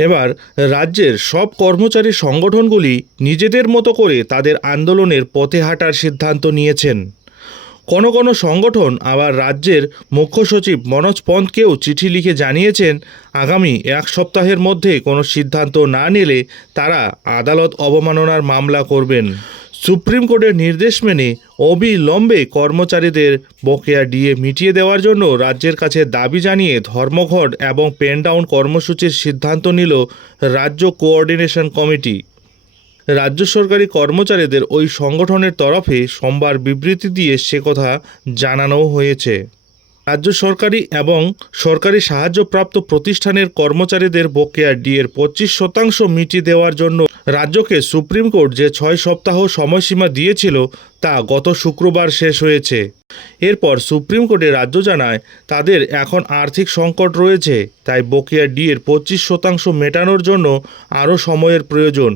এবার রাজ্যের সব কর্মচারী সংগঠনগুলি নিজেদের মতো করে তাদের আন্দোলনের পথে হাঁটার সিদ্ধান্ত নিয়েছেন। কোনো কোনো সংগঠন আবার রাজ্যের মুখ্য সচিব মনোজ পন্তকেও চিঠি লিখে জানিয়েছেন, আগামী এক সপ্তাহের মধ্যে কোনো সিদ্ধান্ত না নিলে তারা আদালত অবমাননার মামলা করবেন। সুপ্রিম কোর্টের নির্দেশ মেনে অবিলম্বে কর্মচারীদের বকেয়া ডিএ মিটিয়ে দেওয়ার জন্য রাজ্যের কাছে দাবি জানিয়ে ধর্মঘট এবং পেন ডাউন কর্মসূচির সিদ্ধান্ত নিল রাজ্য কোঅর্ডিনেশন কমিটি। রাজ্য সরকারি কর্মচারীদের ওই সংগঠনের তরফে সোমবার বিবৃতি দিয়ে সে কথা জানানো হয়েছে। রাজ্য সরকারি এবং সরকারি সাহায্যপ্রাপ্ত প্রতিষ্ঠানের কর্মচারীদের বকেয়া ডিএর পঁচিশ শতাংশ মিটিয়ে দেওয়ার জন্য রাজ্যকে সুপ্রিম কোর্ট যে ছয় সপ্তাহ সময়সীমা দিয়েছিল তা গত শুক্রবার শেষ হয়েছে। এরপর সুপ্রিম কোর্টে রাজ্য জানায়, তাদের এখন আর্থিক সংকট রয়েছে, তাই বকেয়া ডিএর পঁচিশ শতাংশ মেটানোর জন্য আরও সময়ের প্রয়োজন।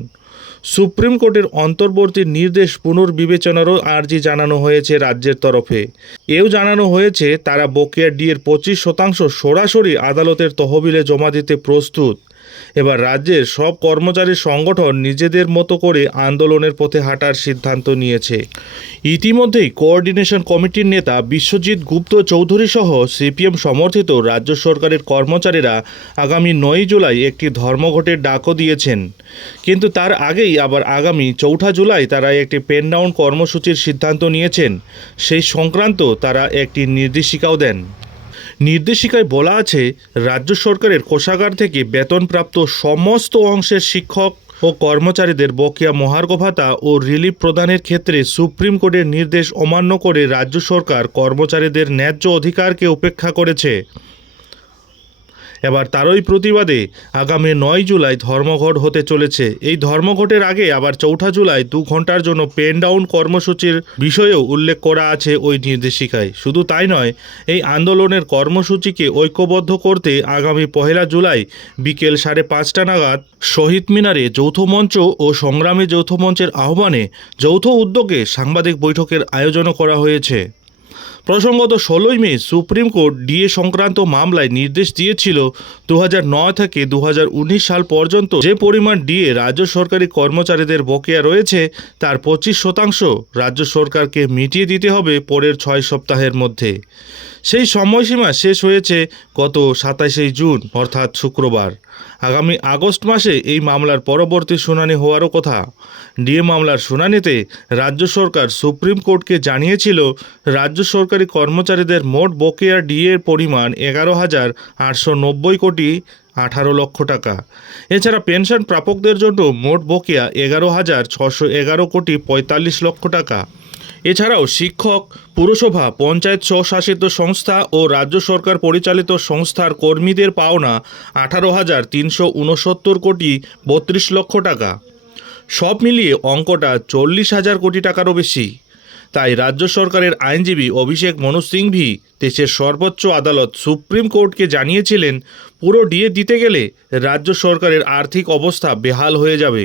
সুপ্রিম কোর্টের অন্তর্বর্তী নির্দেশ পুনর্বিবেচনারও আর্জি জানানো হয়েছে রাজ্যের তরফে। এও জানানো হয়েছে, তারা বকেয়া ডিএর পঁচিশ শতাংশ সরাসরি আদালতের তহবিলে জমা দিতে প্রস্তুত। এবার রাজ্যের সব কর্মচারী সংগঠন নিজেদের মতো করে আন্দোলনের পথে হাঁটার সিদ্ধান্ত নিয়েছে। ইতিমধ্যেই কোঅর্ডিনেশন কমিটির নেতা বিশ্বজিৎ গুপ্ত চৌধুরী সহ সিপিএম সমর্থিত রাজ্য সরকারের কর্মচারীরা আগামী নয় জুলাই একটি ধর্মঘটের ডাকও দিয়েছেন। কিন্তু তার আগেই আবার আগামী চৌঠা জুলাই তারা একটি পেন ডাউন কর্মসূচির সিদ্ধান্ত নিয়েছেন। সেই সংক্রান্ত তারা একটি নির্দেশিকাও দেন। নির্দেশিকায় বলা আছে, রাজ্য সরকারের কোষাগার থেকে বেতনপ্রাপ্ত সমস্ত অংশের শিক্ষক ও কর্মচারীদের বকেয়া মহার্ঘ ভাতা ও রিলিফ প্রদানের ক্ষেত্রে সুপ্রিম কোর্টের নির্দেশ অমান্য করে রাজ্য সরকার কর্মচারীদের ন্যায্য অধিকারকে উপেক্ষা করেছে। এবার তারই প্রতিবাদে আগামী নয় জুলাই ধর্মঘট হতে চলেছে। এই ধর্মঘটের আগে আবার চৌঠা জুলাই দু ঘণ্টার জন্য পেন ডাউন কর্মসূচির বিষয়েও উল্লেখ করা আছে ওই নির্দেশিকায়। শুধু তাই নয়, এই আন্দোলনের কর্মসূচিকে ঐক্যবদ্ধ করতে আগামী পহেলা জুলাই বিকেল সাড়ে পাঁচটা নাগাদ শহীদ মিনারে যৌথ মঞ্চ ও সংগ্রামী যৌথ মঞ্চের আহ্বানে যৌথ উদ্যোগে সাংবাদিক বৈঠকের আয়োজনও করা হয়েছে। প্রসঙ্গত ষোলোই মে সুপ্রিম কোর্ট ডিএ সংক্রান্ত মামলায় নির্দেশ দিয়েছিল দু নয় থেকে দু হাজার উনিশ সাল পর্যন্ত যে পরিমাণ ডিএ রাজ্য সরকারি কর্মচারীদের বকেয়া রয়েছে, তার পঁচিশ শতাংশ রাজ্য সরকারকে মিটিয়ে দিতে হবে পরের ছয় সপ্তাহের মধ্যে। সেই সময়সীমা শেষ হয়েছে গত সাতাশে জুন, অর্থাৎ শুক্রবার। আগামী আগস্ট মাসে এই মামলার পরবর্তী শুনানি হওয়ারও কথা। ডিএ মামলার শুনানিতে রাজ্য সরকার সুপ্রিম কোর্টকে জানিয়েছিল, রাজ্য সরকারি কর্মচারীদের মোট বকেয়া ডিএর পরিমাণ এগারো হাজার আটশো নব্বই কোটি আঠারো লক্ষ টাকা। এছাড়া পেনশন প্রাপকদের জন্য মোট বকেয়া এগারো হাজার ছশো এগারো কোটি পঁয়তাল্লিশ লক্ষ টাকা। এছাড়াও শিক্ষক, পুরসভা, পঞ্চায়েত স্বশাসিত সংস্থা ও রাজ্য সরকার পরিচালিত সংস্থার কর্মীদের পাওনা আঠারো হাজার তিনশো উনসত্তর কোটি বত্রিশ লক্ষ টাকা। সব মিলিয়ে অঙ্কটা চল্লিশ হাজার কোটি টাকারও বেশি। তাই রাজ্য সরকারের আইনজীবী অভিষেক মনু সিংভি দেশের সর্বোচ্চ আদালত সুপ্রিম কোর্টকে জানিয়েছিলেন, পুরো ডিএ দিতে গেলে রাজ্য সরকারের আর্থিক অবস্থা বেহাল হয়ে যাবে।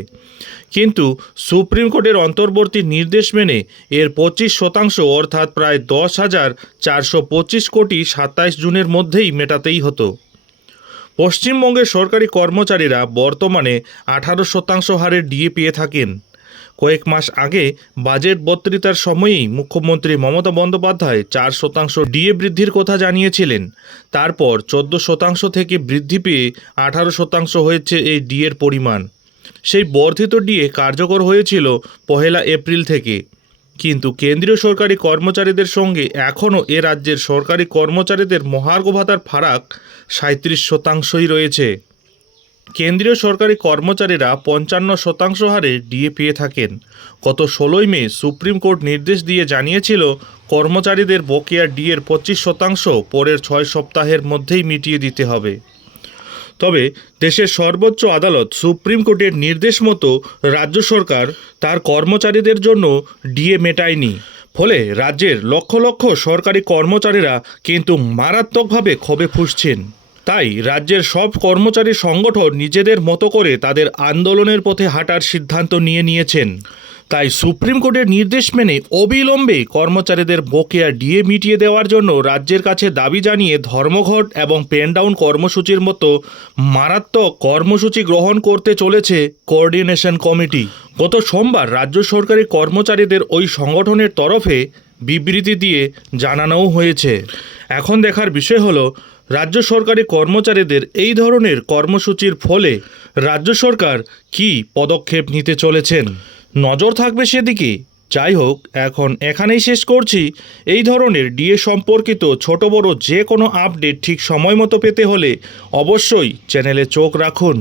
কিন্তু সুপ্রিম কোর্টের অন্তর্বর্তী নির্দেশ মেনে এর পঁচিশ শতাংশ অর্থাৎ প্রায় দশ হাজার চারশো পঁচিশ কোটি সাতাইশ জুনের মধ্যেই মেটাতেই হতো। পশ্চিমবঙ্গের সরকারি কর্মচারীরা বর্তমানে আঠারো শতাংশ হারে ডিএ পেয়ে থাকেন। কয়েক মাস আগে বাজেট বক্তৃতার সময়েই মুখ্যমন্ত্রী মমতা বন্দ্যোপাধ্যায় চার শতাংশ ডিএ বৃদ্ধির কথা জানিয়েছিলেন। তারপর চোদ্দ শতাংশ থেকে বৃদ্ধি পেয়ে আঠারো শতাংশ হয়েছে এই ডিএর পরিমাণ। সেই বর্ধিত ডিএ কার্যকর হয়েছিল পহেলা এপ্রিল থেকে। কিন্তু কেন্দ্রীয় সরকারি কর্মচারীদের সঙ্গে এখনও এ রাজ্যের সরকারি কর্মচারীদের মহার্ঘ ভাতার ফারাক সাঁত্রিশ শতাংশই রয়েছে। কেন্দ্রীয় সরকারি কর্মচারীরা পঞ্চান্ন শতাংশ হারে ডিএ পেয়ে থাকেন। গত ষোলোই মে সুপ্রিম কোর্ট নির্দেশ দিয়ে জানিয়েছিল, কর্মচারীদের বকেয়া ডিএর পঁচিশ শতাংশ পরের ছয় সপ্তাহের মধ্যেই মিটিয়ে দিতে হবে। তবে দেশের সর্বোচ্চ আদালত সুপ্রিম কোর্টের নির্দেশ মতো রাজ্য সরকার তার কর্মচারীদের জন্য ডিএ মেটায়নি। ফলে রাজ্যের লক্ষ লক্ষ সরকারি কর্মচারীরা কিন্তু মারাত্মকভাবে ক্ষোভে ফুসছেন। তাই রাজ্যের সব কর্মচারী সংগঠন নিজেদের মতো করে তাদের আন্দোলনের পথে হাঁটার সিদ্ধান্ত নিয়ে নিয়েছেন। তাই সুপ্রিম কোর্টের নির্দেশ মেনে অবিলম্বে কর্মচারীদের বকেয়া ডিএ মিটিয়ে দেওয়ার জন্য রাজ্যের কাছে দাবি জানিয়ে ধর্মঘট এবং পেনডাউন কর্মসূচির মতো মারাত্মক কর্মসূচি গ্রহণ করতে চলেছে কোঅর্ডিনেশন কমিটি। গত সোমবার রাজ্য সরকারি কর্মচারীদের ওই সংগঠনের তরফে বিবৃতি দিয়ে জানানোও হয়েছে। এখন দেখার বিষয় হলো রাজ্য সরকারি কর্মচারীদের এই ধরনের কর্মসূচির ফলে রাজ্য সরকার কি পদক্ষেপ নিতে চলেছেন? নজর থাকবে সেদিকে। যাই হোক, এখন এখানেই শেষ করছি। এই ধরনের ডিএ সম্পর্কিত ছোট বড় যে কোনো আপডেট ঠিক সময় মতো পেতে হলে অবশ্যই চ্যানেলে চোখ রাখুন।